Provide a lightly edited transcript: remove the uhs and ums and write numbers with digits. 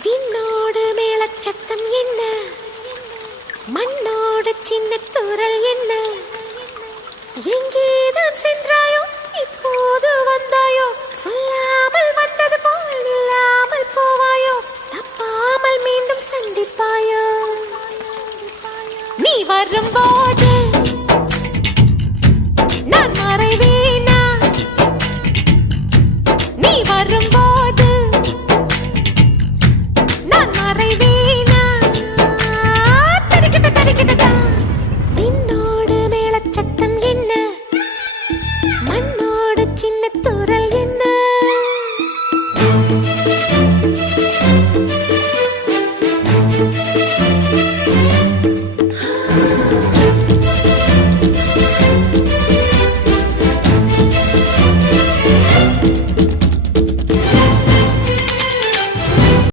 விண்ணோடு மேளச்சத்தம் என்ன, மண்ணோடு சின்ன தூரல் என்ன, எங்கேதான் சென்றாயோ இப்போது வந்தாயோ, சொல்லாமல் வந்தது போல் இல்லாமல் போவாயோ, தப்பாமல் மீண்டும் சந்திப்பாயோ, நீ வரும்போ